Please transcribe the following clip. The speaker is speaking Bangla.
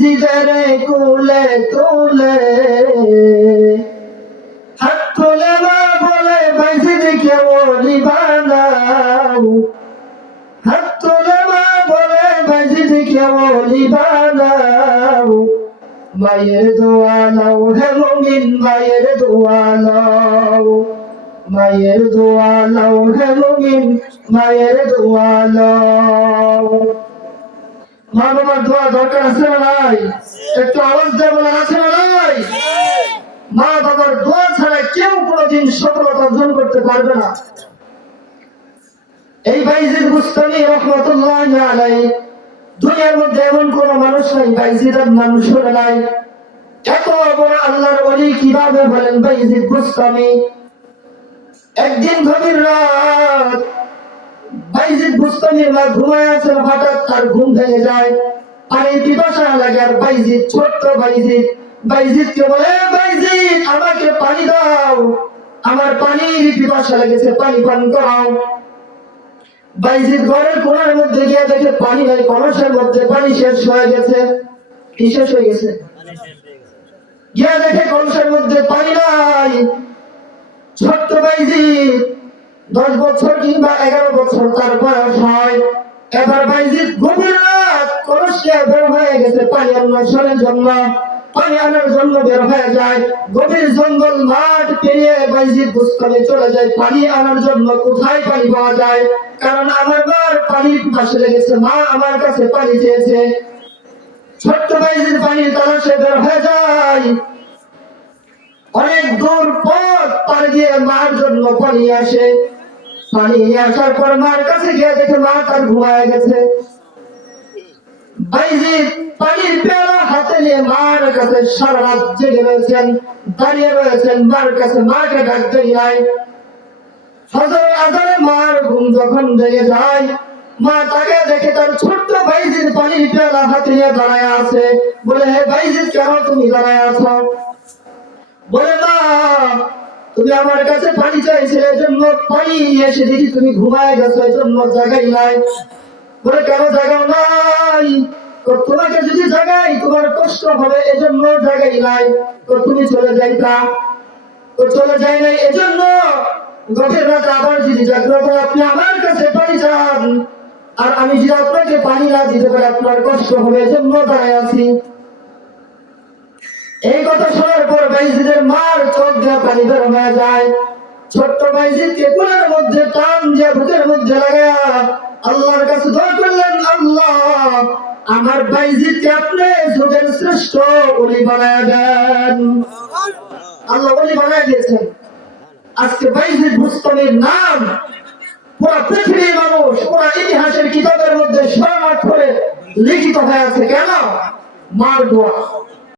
জিদারে কুলে তুলে হাত তুলে মা বলে বাইজিদকে ওলি বানাও, হাত তুলে মা বলে বাইজিদকে ওলি বানাও। মায়ের দোয়া নাও হে মুমিন, মায়ের দোয়া নাও, মায়ের দোয়া নাও হে মুমিন, মায়ের দোয়া নাও। মা বাবার দোয়া দরকার আছে না নাই? একটু আওয়াজ দিয়ে বলেন আছে না নাই? মা বাবার দোয়া ছাড়া কেউ কোনোদিন সফলতা অর্জন করতে পারবে না। এই বাইজিদ বুস্তামি রহমাতুল্লাহি আলাইহি, দুনিয়ার মধ্যে এমন কোন মানুষ নাই বাইজিদের নাম শুনে নাই। এত বড় আল্লাহর ওলি কিভাবে বলেন বাইজিদ বুস্তামি? একদিন গভীর রাত বাইজিদ বুস্তামির মা ঘুমায় আছেন, হঠাৎ তার ঘুম ভেঙে যায়। পানির পিপাসা লাগে, আর বাইজিদ ছোট্ট বাইজিদকে বলে, বাইজিদ আমাকে পানি দাও, আমার পানির পিপাসা লেগেছে, পানি পান করাও। বাইজিদ ঘরের কোণার মধ্যে গিয়ে দেখে পানি নাই, কলসের মধ্যে পানি শেষ হয়ে গেছে। কি শেষ হয়ে গেছে? গিয়ে দেখে কলসের মধ্যে পানি নাই। ছোট্ট বাইজিদ 10 বছর কিংবা 11 বছর তার বয়স হয়। এবার বাইজিদ গভীর রাত কলস নিয়ে বের হয়ে গেছে পানি আনার জন্য, পানি আনার জন্য বের হয়ে যায়। গভীর জঙ্গল মাঠ পেরিয়ে বাইজিদ বুস্তামি চলে যায় পানি আনার জন্য। কোথায় পানি পাওয়া যায়? কারণ আমার মার পানির পিপাসা লেগেছে, মা আমার কাছে পানি চেয়েছে। ছোট্ট বাইজিদ পানির তালাশে বের হয়ে যায়। অনেক দূর পথ পার দিয়ে মার জন্য পানি আসে। পানি আসার পর মার কাছে গিয়ে দেখে মা তার ঘুমায় গেছে। বাইজিদ পানির পেয়ালা হাতে নিয়ে মার কাছে সারা রাত জেগে রয়েছেন, দাঁড়িয়ে রয়েছেন মার কাছে, মাকে ডাকতে যায়। ফজরের আজানে মার ঘুম যখন ভেঙে যায়, মা তাকে দেখে তার ছোট্ট বাইজিদ পানির পেয়ালা হাতে নিয়ে দাঁড়ায় আছে। বলে, হে বাইজিদ কেন তুমি দাঁড়ায় আছো? বলে, মা তুমি আমার কাছে পানি চাইছিলে, এজন্য পানি নিয়ে এসে দেখি তুমি ঘুমায় গেছো, এজন্য জাগাই নাই। বলে, কেন জাগাও নাই? তোমাকে যদি জাগাই তোমার কষ্ট হবে, এজন্য জাগাই নাই। তুমি চলে যাইতা। চলে যায় নাই, এজন্য গভীর রাতে আবার যদি জাগ্রত আপনি আমার কাছে পানি চান, আর আমি যদি আপনাকে পানি না দিতে পারি আপনার কষ্ট হবে, এজন্য দাঁড়ায় আছি। এই কথা শোনার পর বাইজিদের মার চোখ দিয়ে পানি বের হয়ে যায়। ছোট্ট বাইজিদকে কোলের মধ্যে টান দিয়ে বুকের মধ্যে লাগায়া আল্লাহর কাছে দোয়া করলেন, আল্লাহ আমার বাইজিদকে আপনি যুগের শ্রেষ্ঠ ওলি বানায় দেন। আল্লাহ ওলি বানায় দিয়েছেন। আজকে বাইজিদ বুস্তামির নাম পুরো পৃথিবীর মানুষ, পুরো ইতিহাসের কিতাবের মধ্যে স্বর্ণাক্ষরে লিখিত হয়ে আছে। কেন? মার দোয়া।